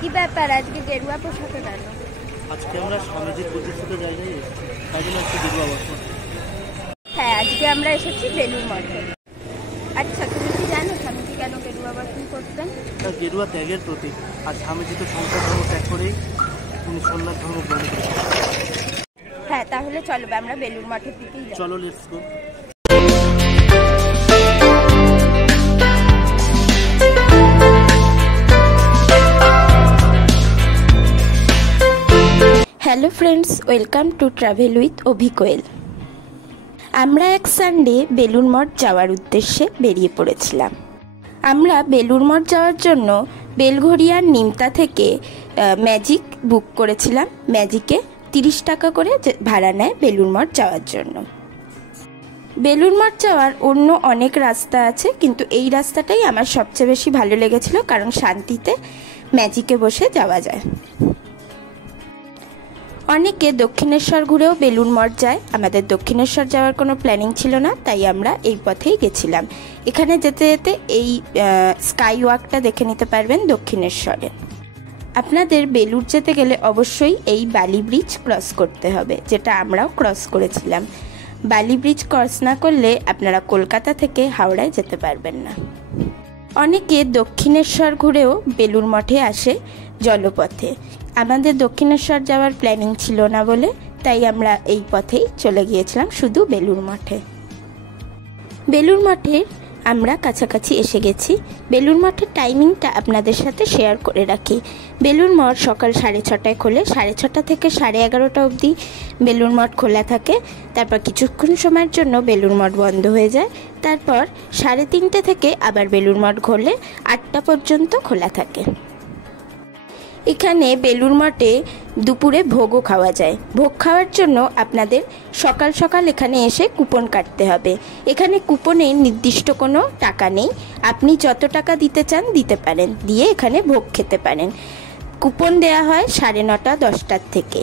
কি ব্যাপার আজকে গেরুয়া পোশাকে কেন? আজকে আমরা স্বামীজির প্রতিষ্ঠিত জায়গায় তাই জন্য একটু গেরুয়া বস্ত্র। হ্যাঁ, আজকে আমরা এসেছি বেলুড় মঠে। আচ্ছা, তুমি কি জানো স্বামীজি কেন গেরুয়া বস্ত্র করতেন? গেরুয়া ত্যাগের প্রতীক, আর স্বামীজি তো সংসার ধর্ম ত্যাগ করেই তিনি সন্ন্যাস ধর্ম গ্রহণ করেন। হ্যাঁ, তাহলে চলো আমরা বেলুড় মঠের দিকেই যাই। চলো, let's go. Hello friends, welcome to travel with Abhikoyel. আমরা এক সানডে বেলুড় মঠ যাওয়ার উদ্দেশ্যে বেরিয়ে পড়েছিলাম। আমরা বেলুড় মঠ যাওয়ার জন্য বেলঘড়িয়ার নিমতা থেকে ম্যাজিক বুক করেছিলাম। ম্যাজিকে 30 টাকা করে ভাড়া নেয় বেলুড় মঠ যাওয়ার জন্য। বেলুড় মঠ যাওয়ার অন্য অনেক রাস্তা আছে, কিন্তু এই রাস্তাটাই আমার সবচেয়ে বেশি ভালো লেগেছিল, কারণ শান্তিতে ম্যাজিকে বসে যাওয়া যায়। অনেকে দক্ষিণেশ্বর ঘুরেও বেলুড় মঠ যায়। আমাদের দক্ষিণেশ্বর যাওয়ার কোনো প্ল্যানিং ছিল না, তাই আমরা এই পথেই গেছিলাম। এখানে যেতে যেতে এই স্কাই ওয়াকটা দেখে নিতে পারবেন দক্ষিণেশ্বরে। আপনাদের বেলুড় যেতে গেলে অবশ্যই এই বালি ব্রিজ ক্রস করতে হবে, যেটা আমরাও ক্রস করেছিলাম। বালি ব্রিজ ক্রস না করলে আপনারা কলকাতা থেকে হাওড়ায় যেতে পারবেন না। অনেকে দক্ষিণেশ্বর ঘুরেও বেলুড় মঠে আসে জলপথে। আমাদের দক্ষিণেশ্বর যাওয়ার প্ল্যানিং ছিল না বলে তাই আমরা এই পথেই চলে গিয়েছিলাম শুধু বেলুড় মঠে। বেলুড় মঠের আমরা কাছাকাছি এসে গেছি। বেলুড় মঠের টাইমিংটা আপনাদের সাথে শেয়ার করে রাখি। বেলুড় মঠ সকাল 6:30টায় খোলে। 6:30 থেকে 11:30 অবধি বেলুড় মঠ খোলা থাকে। তারপর কিছুক্ষণ সময়ের জন্য বেলুড় মঠ বন্ধ হয়ে যায়। তারপর 3:30 থেকে আবার বেলুড় মঠ খোলে, 8টা পর্যন্ত খোলা থাকে। এখানে বেলুড় মঠে দুপুরে ভোগও খাওয়া যায়। ভোগ খাওয়ার জন্য আপনাদের সকাল সকাল এখানে এসে কুপন কাটতে হবে। এখানে কুপনে নির্দিষ্ট কোনো টাকা নেই, আপনি যত টাকা দিতে চান দিতে পারেন, দিয়ে এখানে ভোগ খেতে পারেন। কুপন দেয়া হয় 9:30 10টার থেকে।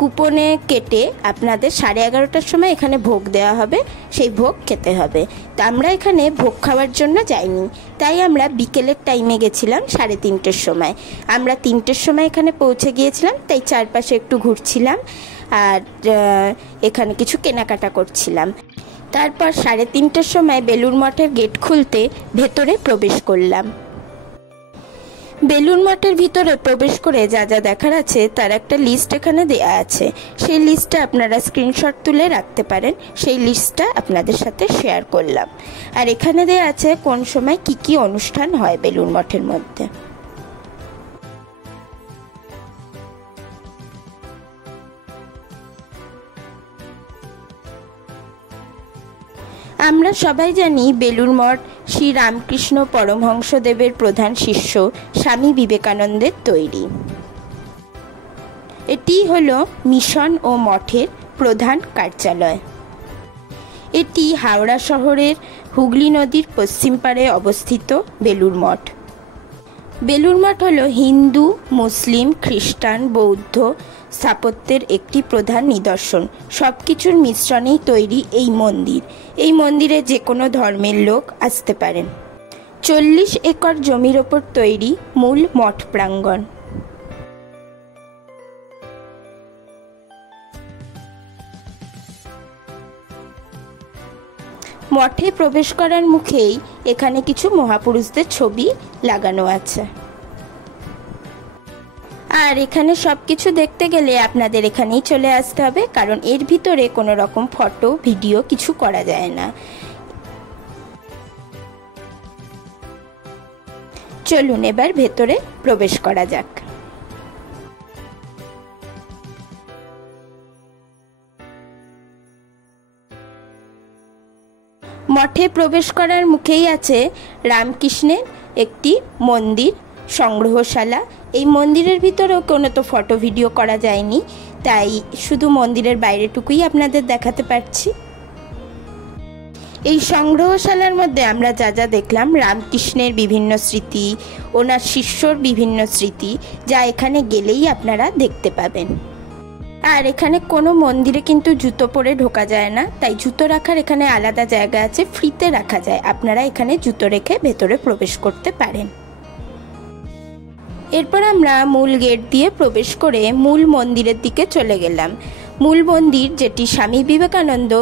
কুপনে কেটে আপনাদের 11:30টার সময় এখানে ভোগ দেওয়া হবে, সেই ভোগ খেতে হবে। তো আমরা এখানে ভোগ খাওয়ার জন্য যাইনি, তাই আমরা বিকেলের টাইমে গেছিলাম 3:30টার সময়। আমরা 3টের সময় এখানে পৌঁছে গিয়েছিলাম, তাই চারপাশে একটু ঘুরছিলাম আর এখানে কিছু কেনাকাটা করছিলাম। তারপর 3:30টার সময় বেলুড় মঠের গেট খুলতে ভেতরে প্রবেশ করলাম। বেলুড় মঠের ভিতরে প্রবেশ করে যা যা দেখার আছে তার একটা লিস্ট এখানে দেয়া আছে। সেই লিস্টটা আপনারা স্ক্রিনশট তুলে রাখতে পারেন। সেই লিস্টটা আপনাদের সাথে শেয়ার করলাম। আর এখানে দেয়া আছে কোন সময় কি কি অনুষ্ঠান হয় বেলুড় মঠের মধ্যে। আমরা সবাই জানি বেলুড় মঠ শ্রী রামকৃষ্ণ পরমহংসদেবের প্রধান শিষ্য স্বামী বিবেকানন্দের তৈরি। এটি হলো মিশন ও মঠের প্রধান কার্যালয়। এটি হাওড়া শহরের হুগলি নদীর পশ্চিম পাড়ে অবস্থিত বেলুড় মঠ। বেলুড় মঠ হলো হিন্দু, মুসলিম, খ্রিস্টান, বৌদ্ধ স্থাপত্যের একটি প্রধান নিদর্শন। সব কিছুর মিশ্রণেই তৈরি এই মন্দির। এই মন্দিরে যে কোনো ধর্মের লোক আসতে পারেন। 40 একর জমির ওপর তৈরি মূল মঠ প্রাঙ্গণ। মঠে প্রবেশ করার মুখেই এখানে কিছু মহাপুরুষদের ছবি লাগানো আছে। আর এখানে সব কিছু দেখতে গেলে আপনাদের এখানেই চলে আসতে হবে, কারণ এর ভিতরে কোনো রকম ফটো ভিডিও কিছু করা যায় না। চলুন এবার ভেতরে প্রবেশ করা যাক। মঠে প্রবেশ করার মুখেই আছে রামকৃষ্ণের একটি মন্দির সংগ্রহশালা। এই মন্দিরের ভিতরেও কোনো তো ফটো ভিডিও করা যায়নি, তাই শুধু মন্দিরের বাইরেটুকুই আপনাদের দেখাতে পারছি। এই সংগ্রহশালার মধ্যে আমরা যা যা দেখলাম, রামকৃষ্ণের বিভিন্ন স্মৃতি, ওনার শিষ্যর বিভিন্ন স্মৃতি, যা এখানে গেলেই আপনারা দেখতে পাবেন। আর এখানে কোনো মন্দিরে কিন্তু জুতো পরে ঢোকা যায় না, তাই জুতো রাখার এখানে আলাদা জায়গা আছে, ফ্রিতে রাখা যায়। আপনারা এখানে জুতো রেখে ভেতরে প্রবেশ করতে পারেন। এরপর আমরা মূল গেট দিয়ে প্রবেশ করে মূল মন্দিরের দিকে চলে গেলাম। মূল মন্দির যেটি স্বামী বিবেকানন্দ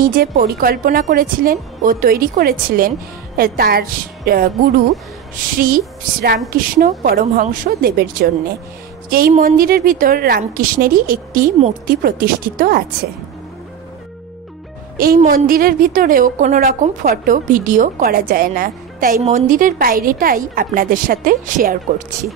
নিজে পরিকল্পনা করেছিলেন ও তৈরি করেছিলেন তার গুরু শ্রী রামকৃষ্ণ পরমহংস দেবের জন্যে। এই মন্দিরের ভিতর রামকৃষ্ণেরই একটি মূর্তি প্রতিষ্ঠিত আছে। এই মন্দিরের ভিতরেও কোনো রকম ফটো ভিডিও করা যায় না, তাই মন্দিরের বাইরেটাই আপনাদের সাথে শেয়ার করছি।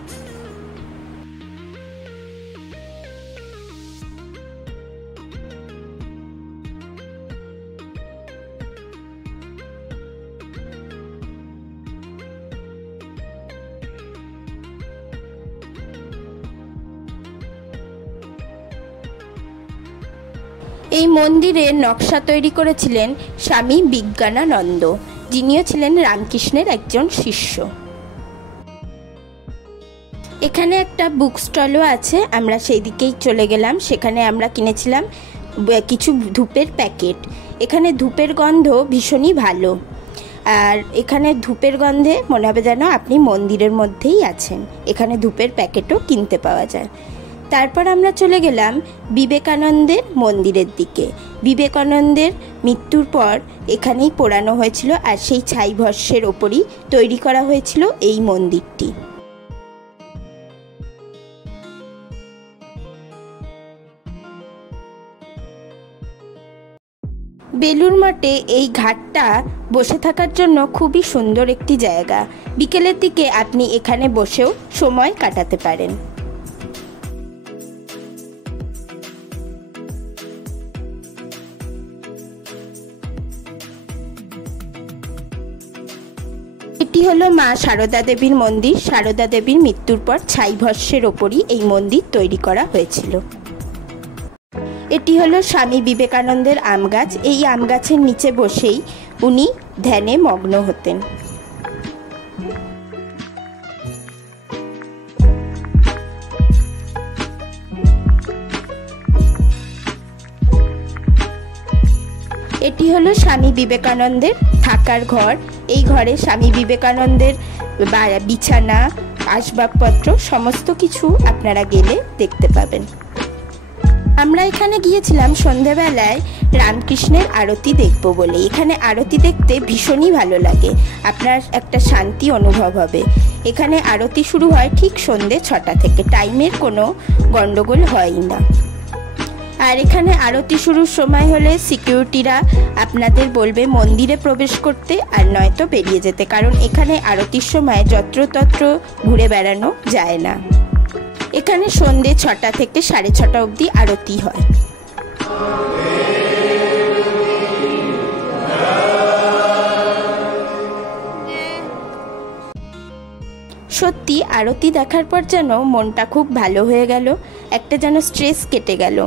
এই মন্দিরের নকশা তৈরি করেছিলেন স্বামী বিজ্ঞানানন্দ, যিনিও ছিলেন রামকৃষ্ণের একজন শিষ্য। এখানে একটা বুক স্টলও আছে, আমরা সেই দিকেই চলে গেলাম। সেখানে আমরা কিনেছিলাম কিছু ধূপের প্যাকেট। এখানে ধূপের গন্ধ ভীষণই ভালো, আর এখানে ধূপের গন্ধে মনে হবে যেন আপনি মন্দিরের মধ্যেই আছেন। এখানে ধূপের প্যাকেটও কিনতে পাওয়া যায়। তারপর আমরা চলে গেলাম বিবেকানন্দের মন্দিরের দিকে। বিবেকানন্দের মৃত্যুর পর এখানেই পোড়ানো হয়েছিল, আর সেই ছাই ভস্মের ওপরই তৈরি করা হয়েছিল এই মন্দিরটি। বেলুড় মঠে এই ঘাটটা বসে থাকার জন্য খুবই সুন্দর একটি জায়গা। বিকেলের দিকে আপনি এখানে বসেও সময় কাটাতে পারেন। এটি হলো মা সারদা দেবীর মন্দির। সারদা দেবীর মৃত্যুর পর ছাই ভস্মের ওপরই এই মন্দির তৈরি করা হয়েছিল। এটি হলো স্বামী বিবেকানন্দের আম গাছ। এই আম গাছের নিচে বসেই উনি ধ্যানে মগ্ন হতেন। এটি হলো স্বামী বিবেকানন্দের থাকার ঘর। এই ঘরে স্বামী বিবেকানন্দের বিছানা, আসবাবপত্র সমস্ত কিছু আপনারা গেলে দেখতে পাবেন। আমরা এখানে গিয়েছিলাম সন্ধেবেলায় রামকৃষ্ণের আরতি দেখব বলে। এখানে আরতি দেখতে ভীষণই ভালো লাগে, আপনার একটা শান্তি অনুভব হবে। এখানে আরতি শুরু হয় ঠিক সন্ধে 6টা থেকে, টাইমের কোনো গন্ডগোল হয় না। আর এখানে আরতি শুরুর সময় হলে সিকিউরিটিরা আপনাদের বলবে মন্দিরে প্রবেশ করতে, আর নয়তো বেরিয়ে যেতে, কারণ এখানে আরতির সময় যত্রতত্র ঘুরে বেড়ানো যায় না। এখানে সন্ধে 6টা থেকে 6:30 অবধি আরতি হয়। সত্যি আরতি দেখার পর যেন মনটা খুব ভালো হয়ে গেল, একটা যেন স্ট্রেস কেটে গেল।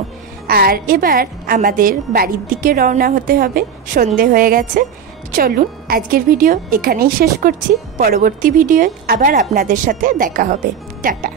আর এবার আমাদের বাড়ির দিকে রওনা হতে হবে, সন্ধে হয়ে গেছে। চলুন আজকের ভিডিও এখানেই শেষ করছি। পরবর্তী ভিডিও আবার আপনাদের সাথে দেখা হবে। টাটা।